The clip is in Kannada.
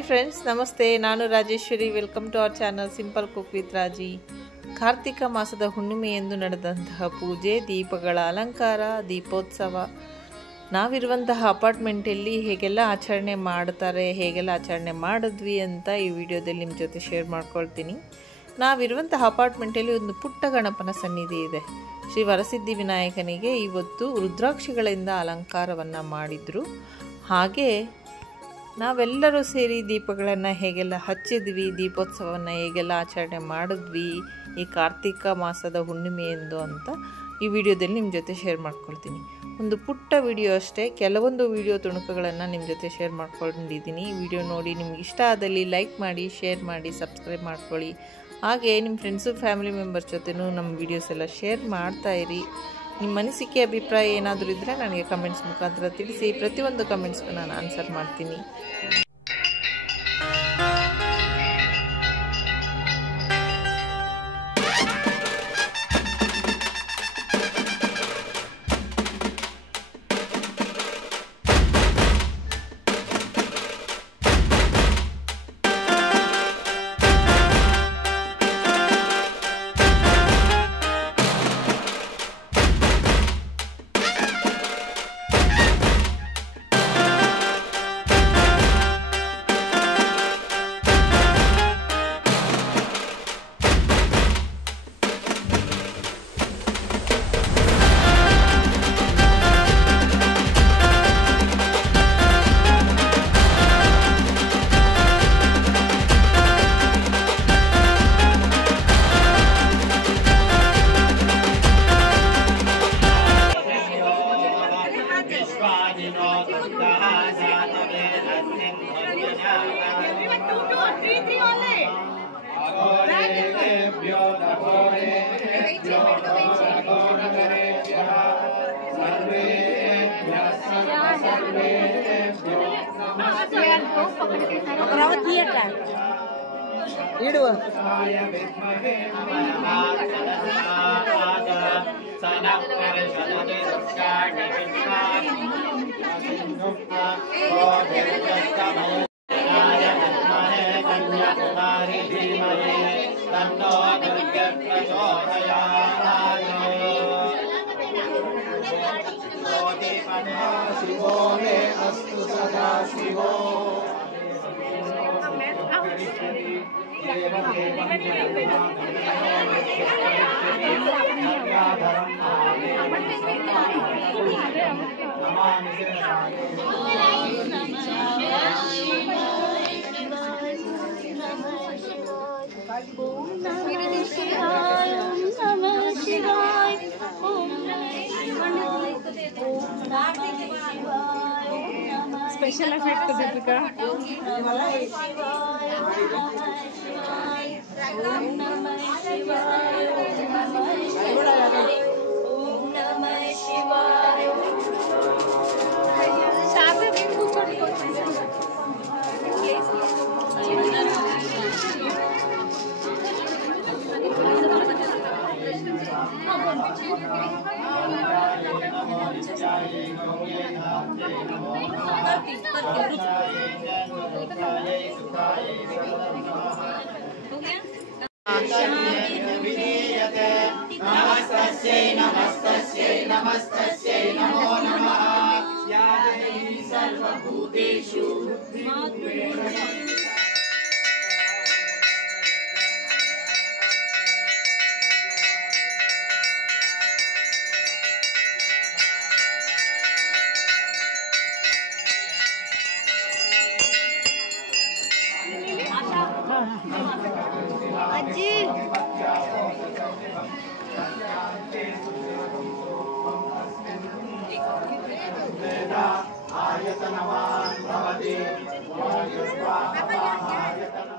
ಹಾಯ್ ಫ್ರೆಂಡ್ಸ್, ನಮಸ್ತೆ. ನಾನು Rajeshwari. Welcome to our channel simple cook with Raji. ಕಾರ್ತಿಕ ಮಾಸದ ಹುಣ್ಣಿಮೆಯಂದು ನಡೆದಂತಹ ಪೂಜೆ, ದೀಪಗಳ ಅಲಂಕಾರ, ದೀಪೋತ್ಸವ, ನಾವಿರುವಂತಹ ಅಪಾರ್ಟ್ಮೆಂಟಲ್ಲಿ ಹೇಗೆಲ್ಲ ಆಚರಣೆ ಮಾಡ್ತಾರೆ, ಹೇಗೆಲ್ಲ ಆಚರಣೆ ಮಾಡಿದ್ವಿ ಅಂತ ಈ ವಿಡಿಯೋದಲ್ಲಿ ನಿಮ್ಮ ಜೊತೆ ಶೇರ್ ಮಾಡ್ಕೊಳ್ತೀನಿ. ನಾವಿರುವಂತಹ ಅಪಾರ್ಟ್ಮೆಂಟಲ್ಲಿ ಒಂದು ಪುಟ್ಟ ಗಣಪನ ಸನ್ನಿಧಿ ಇದೆ. ಶ್ರೀ ವರಸಿದ್ಧಿ ವಿನಾಯಕನಿಗೆ ಇವತ್ತು ರುದ್ರಾಕ್ಷಿಗಳಿಂದ ಅಲಂಕಾರವನ್ನು ಮಾಡಿದರು. ಹಾಗೆ ನಾವೆಲ್ಲರೂ ಸೇರಿ ದೀಪಗಳನ್ನು ಹೇಗೆಲ್ಲ ಹಚ್ಚಿದ್ವಿ, ದೀಪೋತ್ಸವವನ್ನು ಹೇಗೆಲ್ಲ ಆಚರಣೆ ಮಾಡಿದ್ವಿ ಈ ಕಾರ್ತಿಕ ಮಾಸದ ಹುಣ್ಣಿಮೆಯೆಂದು ಅಂತ ಈ ವಿಡಿಯೋದಲ್ಲಿ ನಿಮ್ಮ ಜೊತೆ ಶೇರ್ ಮಾಡ್ಕೊಳ್ತೀನಿ. ಒಂದು ಪುಟ್ಟ ವಿಡಿಯೋ ಅಷ್ಟೇ, ಕೆಲವೊಂದು ವಿಡಿಯೋ ತುಣುಕುಗಳನ್ನು ನಿಮ್ಮ ಜೊತೆ ಶೇರ್ ಮಾಡ್ಕೊಂಡಿದ್ದೀನಿ. ಈ ವಿಡಿಯೋ ನೋಡಿ ನಿಮ್ಗೆ ಇಷ್ಟ ಆದಲ್ಲಿ ಲೈಕ್ ಮಾಡಿ, ಶೇರ್ ಮಾಡಿ, ಸಬ್ಸ್ಕ್ರೈಬ್ ಮಾಡ್ಕೊಳ್ಳಿ. ಹಾಗೆ ನಿಮ್ಮ ಫ್ರೆಂಡ್ಸು, ಫ್ಯಾಮಿಲಿ ಮೆಂಬರ್ಸ್ ಜೊತೆನೂ ನಮ್ಮ ವೀಡಿಯೋಸ್ ಎಲ್ಲ ಶೇರ್ ಮಾಡ್ತಾಯಿರಿ. ನಿಮ್ಮ ಅನಿಸಿಕೆ, ಅಭಿಪ್ರಾಯ ಏನಾದರೂ ಇದ್ದರೆ ನನಗೆ ಕಮೆಂಟ್ಸ್ ಮುಖಾಂತರ ತಿಳಿಸಿ. ಪ್ರತಿಯೊಂದು ಕಮೆಂಟ್ಸ್ಗೂ ನಾನು ಆನ್ಸರ್ ಮಾಡ್ತೀನಿ. शिवो मे अस्तु सदा शिवो स्पेशल इफेक्ट दीपिका. नमस्तस्यै नमस्तस्यै नमस्तस्यै नमो नमः. या देवी सर्वभूतेषु अज्जी आयतनवान् भवति आयतन